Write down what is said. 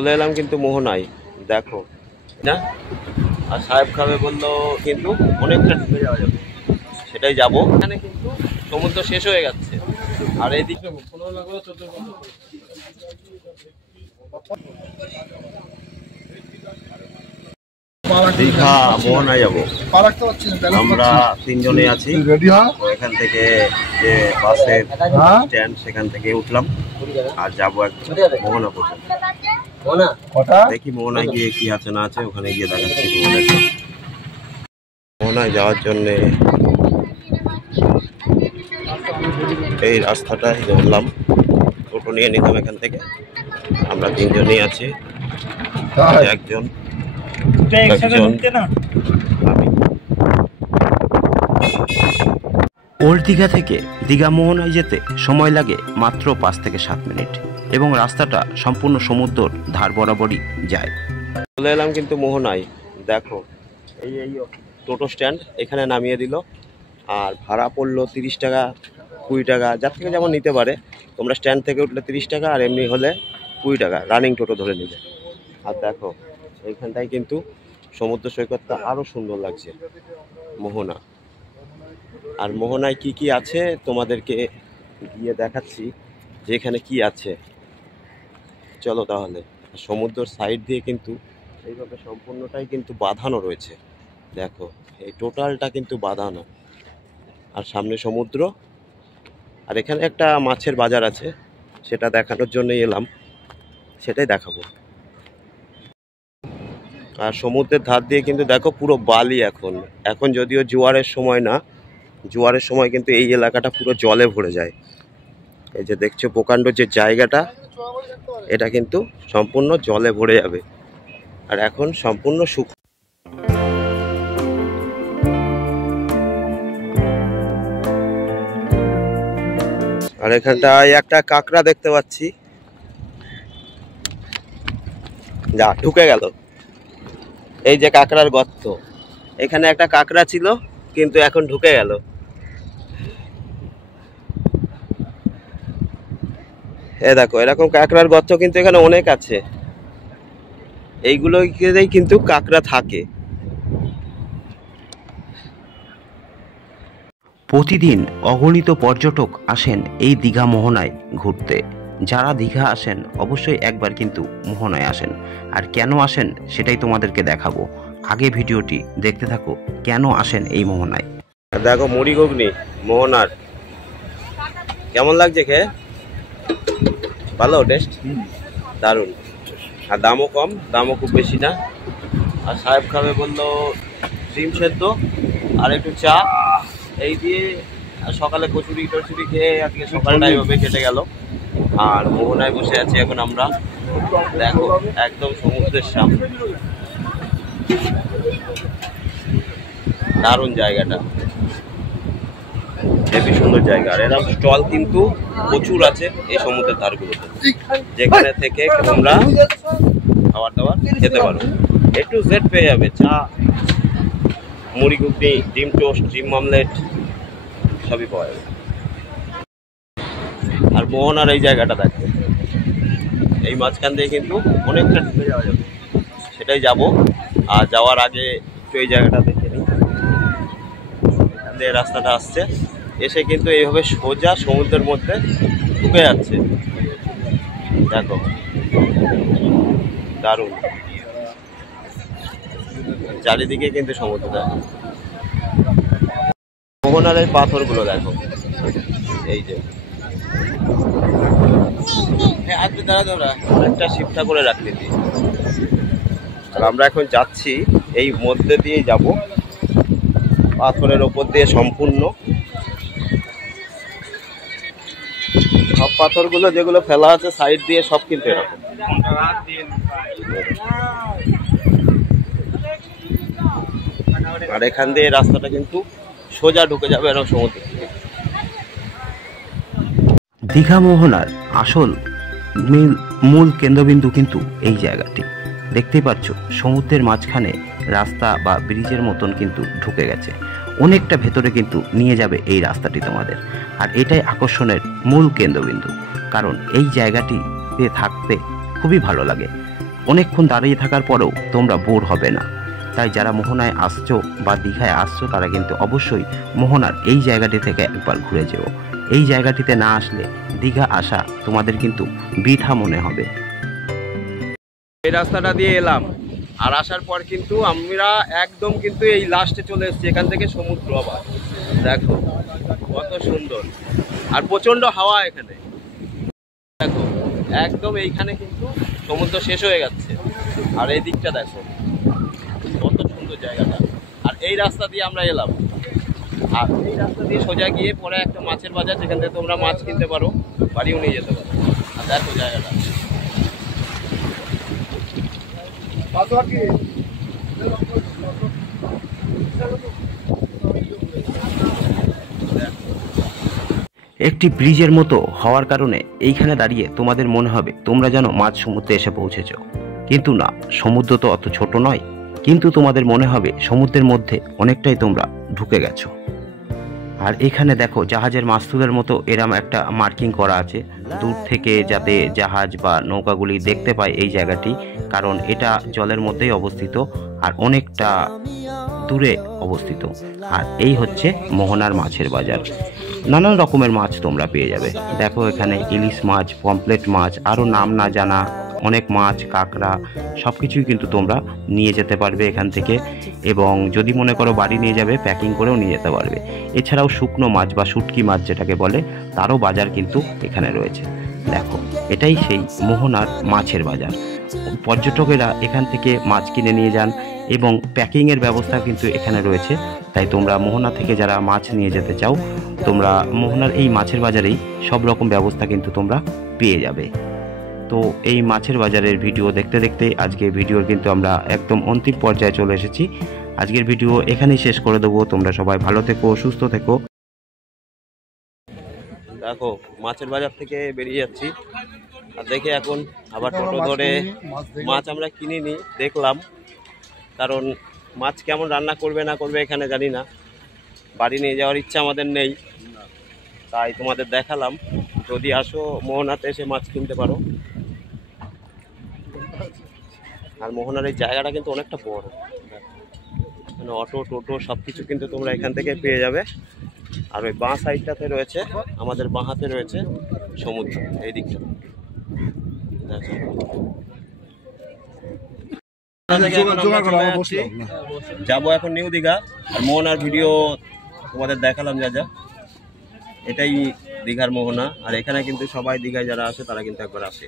চলে এলাম কিন্তু মোহনায়, দেখো না। আর সাহেব খাবে বললো কিন্তু অনেকটা ঢুকে যাওয়া যাবে, সেটাই যাবো। এখানে কিন্তু সমুদ্র শেষ হয়ে যাচ্ছে আর এইদিকে দীঘা মোহনায় যাবো। আমরা তিনজনে আছি। এখান থেকে যে বাসের স্ট্যান্ড সেখান থেকে উঠলাম আর যাবো একদম মোহনা পর্যন্ত। দেখি মোহনায় গিয়ে কি আছে না আছে, ওখানে গিয়ে দেখাচ্ছি তোমাদেরকে। মোহনায় যাওয়ার জন্যে এই রাস্তাটাই ধরলাম, টোটো নিয়ে নিলাম এখান থেকে। আমরা তিনজনই আছি, একজন ওল্ড দীঘা থেকে দীঘা মোহনায় যেতে সময় লাগে মাত্র 5 থেকে 7 মিনিট এবং রাস্তাটা সম্পূর্ণ সমুদ্রের ধার বরাবরই যায়। চলে এলাম কিন্তু মোহনায়, দেখো এই টোটো স্ট্যান্ড, এখানে নামিয়ে দিল আর ভাড়া পড়লো 30 টাকা 20 টাকা, যার থেকে যেমন নিতে পারে। তোমরা স্ট্যান্ড থেকে উঠলে 30 টাকা আর এমনি হলে 20 টাকা, রানিং টোটো ধরে নিলে। আর দেখো এইখানটায় কিন্তু সমুদ্র সৈকতটা আরও সুন্দর লাগছে মোহনা। আর মোহনায় কি কি আছে তোমাদেরকে গিয়ে দেখাচ্ছি যে এখানে কি আছে। চলো তাহলে। সমুদ্রের সাইড দিয়ে কিন্তু এইভাবে সম্পূর্ণটাই কিন্তু বাঁধানো রয়েছে, দেখো এই টোটালটা কিন্তু বাঁধানো। আর সামনে সমুদ্র, আর এখানে একটা মাছের বাজার আছে, সেটা দেখানোর জন্যই এলাম, সেটাই দেখাবো। আর সমুদ্রের ধার দিয়ে কিন্তু দেখো পুরো বালি। এখন যদিও জোয়ারের সময় না, জোয়ারের সময় কিন্তু এই এলাকাটা পুরো জলে ভরে যায়। এই যে দেখছো প্রকাণ্ড যে জায়গাটা, এটা কিন্তু সম্পূর্ণ জলে ভরে যাবে। আর এখন সম্পূর্ণ শুকনো। আর এখানটায় একটা কাঁকড়া দেখতে পাচ্ছি, যা ঢুকে গেল। এই যে কাঁকড়ার গর্ত, এখানে একটা কাঁকড়া ছিল কিন্তু এখন ঢুকে গেল। এ দেখো এরকম কাঁকড়ার গর্ত কিন্তু এখানে অনেক আছে, এইগুলোই কিন্তু কাঁকড়া থাকে। প্রতিদিন অগণিত পর্যটক আসেন এই দীঘা মোহনায় ঘুরতে। যারা দীঘা আসেন অবশ্যই একবার কিন্তু মোহনায় আসেন। আর কেন আসেন সেটাই তোমাদেরকে দেখাবো, আগে ভিডিওটি দেখতে থাকো কেন আসেন এই মোহনায়। দেখো মুড়ি ঘুগনি মোহনার, কেমন লাগছে খেয়ে? ভালো টেস্ট, দারুণ। আর দামও কম, দামও খুব বেশি না। আর সাহেব খাবে বললো ডিম সেদ্ধ আর একটু চা, এই দিয়ে সকালে কচুরি টচুরি খেয়ে আজকে সকালটা এইভাবে কেটে গেল। আর মোহনায় বসে আছি এখন আমরা, দেখো একদম সমুদ্রের সামনে, দারুণ জায়গাটা, হেবি সুন্দর জায়গা। আর এরকম স্টল কিন্তু প্রচুর আছে এই সমুদ্রের ধারগুলোতে, যেখানে থেকে তোমরা খাবার দাবার খেতে পারো, A to Z পেয়ে যাবে। চা, মুড়ি ঘুগনি, ডিম টোস্ট, ডিম অমলেট সবই পাওয়া যাবে। আর মোহনার এই জায়গাটা দেখো, এই মাঝখান দিয়ে কিন্তু অনেকটা ঢুকে যাওয়া যাবে, সেটাই যাব। আর যাওয়ার আগে একটু এই জায়গাটা দেখে নিই। এখান দিয়ে রাস্তাটা আসছে, এসে কিন্তু এইভাবে সোজা সমুদ্রের মধ্যে ঢুকে যাচ্ছে, দেখো দারুণ। চারিদিকে কিন্তু সমুদ্র, দেখো মোহনার এই পাথরগুলো দেখো, এই যে একটা শিফটা করে রাখতে দিই। আর আমরা এখন যাচ্ছি এই মধ্যে দিয়ে যাব, পাথরের ওপর দিয়ে সম্পূর্ণ। সব পাথরগুলো যেগুলো ফেলা আছে সাইড দিয়ে সব কিন্তু এরকম। আর এখান দিয়ে রাস্তাটা কিন্তু সোজা ঢুকে যাবে এরকম সমুদ্র থেকে। দীঘা মোহনার আসল মূল কেন্দ্রবিন্দু কিন্তু এই জায়গাটি, দেখতেই পাচ্ছ সমুদ্রের মাঝখানে রাস্তা বা ব্রিজের মতন কিন্তু ঢুকে গেছে, অনেকটা ভেতরে কিন্তু নিয়ে যাবে এই রাস্তাটি তোমাদের। আর এটাই আকর্ষণের মূল কেন্দ্রবিন্দু, কারণ এই জায়গাটিতে থাকতে খুবই ভালো লাগে। অনেকক্ষণ দাঁড়িয়ে থাকার পরেও তোমরা বোর হবে না। তাই যারা মোহনায় আসছো বা দীঘায় আসছো তারা কিন্তু অবশ্যই মোহনার এই জায়গাটি থেকে একবার ঘুরে যেও। এই জায়গাটিতে না আসলে দীঘা আসা তোমাদের কিন্তু বৃথা মনে হবে। এই রাস্তাটা দিয়ে এলাম, আর আসার পর কিন্তু আমরা একদম কিন্তু এই লাস্টে চলে এসেছি। এখান থেকে সমুদ্র আবার দেখো কত সুন্দর, আর প্রচন্ড হাওয়া এখানে। দেখো একদম এইখানে কিন্তু সমুদ্র শেষ হয়ে যাচ্ছে, আর এই দিকটা দেখো কত সুন্দর জায়গাটা। আর এই রাস্তা দিয়ে আমরা এলাম, আর এই রাস্তা দিয়ে সোজা গিয়ে পরে একটা মাছের বাজার, যেখান থেকে তোমরা মাছ কিনতে পারো, বাড়িও নিয়ে যেতে পারো। আর দেখো জায়গাটা একটি ব্রিজের মতো হওয়ার কারণে এইখানে দাঁড়িয়ে তোমাদের মনে হবে তোমরা যেন মাঝ সমুদ্রে এসে পৌঁছেছ, কিন্তু না, সমুদ্র তো অত ছোট নয়। কিন্তু তোমাদের মনে হবে সমুদ্রের মধ্যে অনেকটাই তোমরা ঢুকে গেছো। আর এখানে দেখো জাহাজের মাস্তুলের মতো এরম একটা মার্কিং করা আছে দূর থেকে, যাতে জাহাজ বা নৌকাগুলি দেখতে পায় এই জায়গাটি, কারণ এটা জলের মধ্যেই অবস্থিত আর অনেকটা দূরে অবস্থিত। আর এই হচ্ছে মোহনার মাছের বাজার। নানান রকমের মাছ তোমরা পেয়ে যাবে। দেখো এখানে ইলিশ মাছ, পমফ্লেট মাছ, আরও নাম না জানা অনেক মাছ, কাঁকড়া, সব কিছুই কিন্তু তোমরা নিয়ে যেতে পারবে এখান থেকে। এবং যদি মনে করো বাড়ি নিয়ে যাবে, প্যাকিং করেও নিয়ে যেতে পারবে। এছাড়াও শুকনো মাছ বা শুটকি মাছ যেটাকে বলে, তারও বাজার কিন্তু এখানে রয়েছে। দেখো এটাই সেই মোহনার মাছের বাজার। পর্যটকেরা এখান থেকে মাছ কিনে নিয়ে যান এবং প্যাকিংয়ের ব্যবস্থা কিন্তু এখানে রয়েছে। তাই তোমরা মোহনা থেকে যারা মাছ নিয়ে যেতে চাও, তোমরা মোহনার এই মাছের বাজারেই সব রকম ব্যবস্থা কিন্তু তোমরা পেয়ে যাবে। তো এই মাছের বাজারের ভিডিও দেখতে দেখতে আজকের ভিডিওর কিন্তু আমরা একদম অন্তিম পর্যায়ে চলে এসেছি। আজকের ভিডিও এখানেই শেষ করে দেবো। তোমরা সবাই ভালো থেকো, সুস্থ থেকো। দেখো মাছের বাজার থেকে বেরিয়ে যাচ্ছি, আর দেখে এখন আবার টোটো ধরে মাছ আমরা কিনিনি, দেখলাম। কারণ মাছ কেমন রান্না করবে না করবে এখানে জানি না, বাড়ি নিয়ে যাওয়ার ইচ্ছা আমাদের নেই, তাই তোমাদের দেখালাম। যদি আসো মোহনাতে এসে মাছ কিনতে পারো। আর মোহনার এই জায়গাটা কিন্তু অনেকটা বড়, মানে অটো টোটো সব কিছু কিন্তু তোমরা এখান থেকে পেয়ে যাবে। আর ওই বাঁ সাইডটাতে রয়েছে, আমাদের বাঁ হাতে রয়েছে সমুদ্র, এই দিকটা যাবো এখন নিউ দীঘা। আর মোহনার ভিডিও তোমাদের দেখালাম যা যা, এটাই দীঘার মোহনা। আর এখানে কিন্তু সবাই দীঘায় যারা আসে তারা কিন্তু একবার আসে।